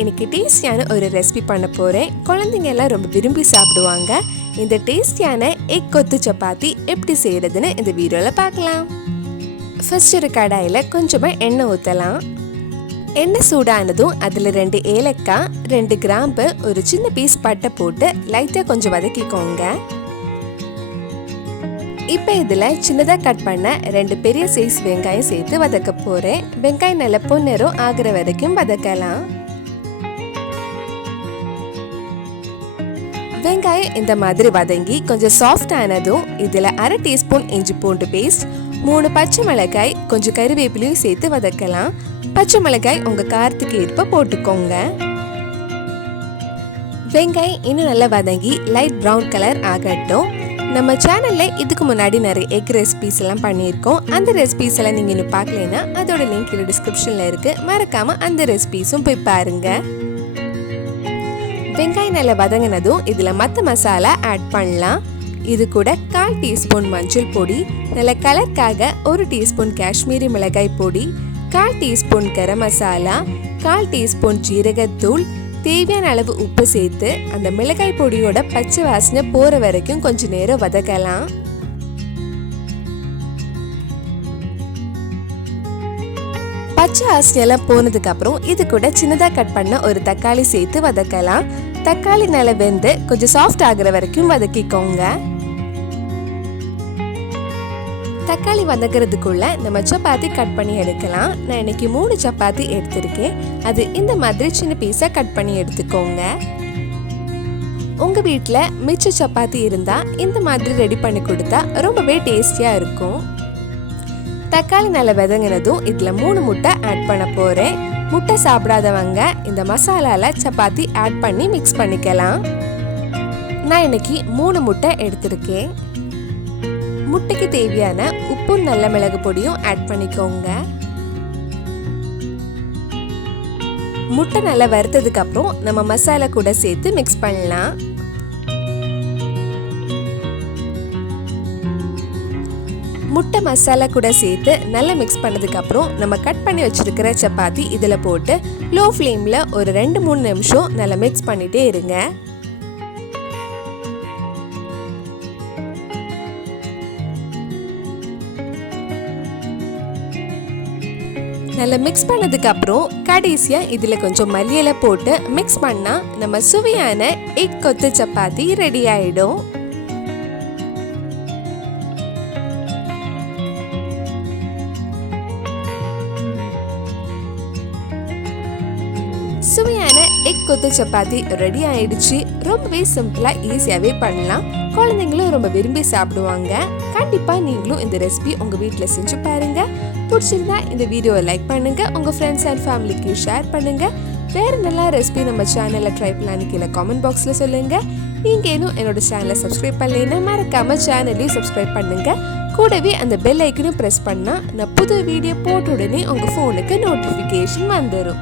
இன்னைக்கு டேஸ்டியான ஒரு ரெசிபி பண்ண போகிறேன். குழந்தைங்க எல்லாம் ரொம்ப விரும்பி சாப்பிடுவாங்க. இந்த டேஸ்டியான எக் கொத்து சப்பாத்தி எப்படி செய்கிறதுன்னு இந்த வீடியோவில் பார்க்கலாம். ஃபர்ஸ்ட் ஒரு கடாயில் கொஞ்சமாக எண்ணெய் ஊற்றலாம். எண்ணெய் சூடானதும் அதில் 2 ஏலக்காய், 2 கிராம்பு, ஒரு சின்ன பீஸ் பட்டை போட்டு லைட்டாக கொஞ்சம் வதக்கிக்கோங்க. இப்போ இதில் சின்னதாக கட் பண்ண 2 பெரிய சைஸ் வெங்காயம் சேர்த்து வதக்க போகிறேன். வெங்காயம் நல்ல பொன்னிறம் ஆகிற வரைக்கும் வதக்கலாம். வெங்காயம் இந்த மாதிரி வதங்கி கொஞ்சம் சாஃப்ட் ஆனதும் இதில் 1/2 டீஸ்பூன் இஞ்சி பூண்டு பேஸ்ட், 3 பச்சை மிளகாய், கொஞ்சம் கறிவேப்பிலையும் சேர்த்து வதக்கலாம். பச்சை மிளகாய் உங்கள் காரத்துக்கு ஏற்ப போட்டுக்கோங்க. வெங்காயம் இன்னும் நல்லா வதங்கி லைட் ப்ரௌன் கலர் ஆகட்டும். நம்ம சேனலில் இதுக்கு முன்னாடி நிறைய எக் ரெசிபீஸ் எல்லாம் பண்ணியிருக்கோம். அந்த ரெசிபீஸ் எல்லாம் நீங்கள் இன்னும் பார்க்கலைன்னா அதோட லிங்க் கீழே டிஸ்கிரிப்ஷனில் இருக்குது. மறக்காமல் அந்த ரெசிபீஸும் போய் பாருங்கள். வெங்காயம் நல்லா வதங்கினதும் இதில் மற்ற மசாலா ஆட் பண்ணலாம். இது கூட 1/4 டீஸ்பூன் மஞ்சள் பொடி, நல்ல கலருக்காக 1 டீஸ்பூன் காஷ்மீரி மிளகாய் பொடி, 1/4 டீஸ்பூன் கரம் மசாலா, 1/4 டீஸ்பூன் ஜீரகத்தூள், தேவையான அளவு உப்பு சேர்த்து அந்த மிளகாய் பொடியோட பச்சை வாசனை போற வரைக்கும் கொஞ்ச நேரம் வதக்கலாம். பச்சை வாசனை எல்லாம் போனதுக்கு அப்புறம் இது கூட சின்னதாக கட் பண்ண ஒரு தக்காளி சேர்த்து வதக்கலாம். தக்காளி நல்லா வெந்து கொஞ்சம் சாஃப்ட் ஆகுற வரைக்கும் வதக்கிக்கோங்க. தக்காளி வதக்கிறதுக்குள்ள நம்ம சப்பாத்தி கட் பண்ணி எடுக்கலாம். நான் இன்னைக்கு 3 சப்பாத்தி எடுத்திருக்கேன். அது இந்த மாதிரி சின்ன பீஸாக கட் பண்ணி எடுத்துக்கோங்க. உங்கள் வீட்டில் மிச்ச சப்பாத்தி இருந்தால் இந்த மாதிரி ரெடி பண்ணி கொடுத்தா ரொம்பவே டேஸ்டியாக இருக்கும். தக்காளி நல்லா வதங்கினதும் இதில் 3 முட்டை ஆட் பண்ண போகிறேன். முட்டை சாப்பிடாதவங்க இந்த மசாலாவில் சப்பாத்தி ஆட் பண்ணி மிக்ஸ் பண்ணிக்கலாம். நான் இன்னைக்கு 3 முட்டை எடுத்திருக்கேன். முட்டைக்கு தேவையான உப்பும் நல்ல மிளகு பொடியும் ஆட் பண்ணிக்கோங்க. முட்டை நல்லா வறுத்ததுக்கு அப்புறம் நம்ம மசாலா கூட சேர்த்து மிக்ஸ் பண்ணலாம். முட்டை மசாலா கூட சேர்த்து நல்லா மிக்ஸ் பண்ணதுக்கு அப்புறம் நம்ம கட் பண்ணி வச்சிருக்கிற சப்பாத்தி இதில் போட்டு லோ ஃப்ளேமில் ஒரு 2-3 நிமிஷம் நல்லா மிக்ஸ் பண்ணிட்டே இருங்க. நல்லா மிக்ஸ் பண்ணதுக்கு அப்புறம் கடைசியாக இதில் கொஞ்சம் மல்லியில போட்டு மிக்ஸ் பண்ணால் நம்ம சுவையான எக் கொத்து சப்பாத்தி ரெடி ஆயிடும். சுவையான எக் கொத்து சப்பாத்தி ரெடி ஆயிடுச்சு. ரொம்பவே சிம்பிளா ஈஸியாவே பண்ணலாம். குழந்தைங்களும் ரொம்ப விரும்பி சாப்பிடுவாங்க. கண்டிப்பா நீங்களும் இந்த ரெசிபி உங்க வீட்டில் செஞ்சு பாருங்க. பிடிச்சிருந்தா இந்த வீடியோவை லைக் பண்ணுங்க, உங்க ஃப்ரெண்ட்ஸ் அண்ட் ஃபேமிலிக்கு ஷேர் பண்ணுங்க. வேற நல்ல ரெசிபி நம்ம சேனல்ல ட்ரை பண்ணலான்னு கீழே காமெண்ட் பாக்ஸ்ல சொல்லுங்க. நீங்க இன்னும் என்னோட சேனலை சப்ஸ்கிரைப் பண்ணலைன்னா மறக்காம சேனலையும் சப்ஸ்கிரைப் பண்ணுங்க. கூடவே அந்த பெல் ஐக்கனும் பிரஸ் பண்ணா நான் புது வீடியோ போட்ட உடனே உங்க போனுக்கு நோட்டிபிகேஷன் வந்துடும்.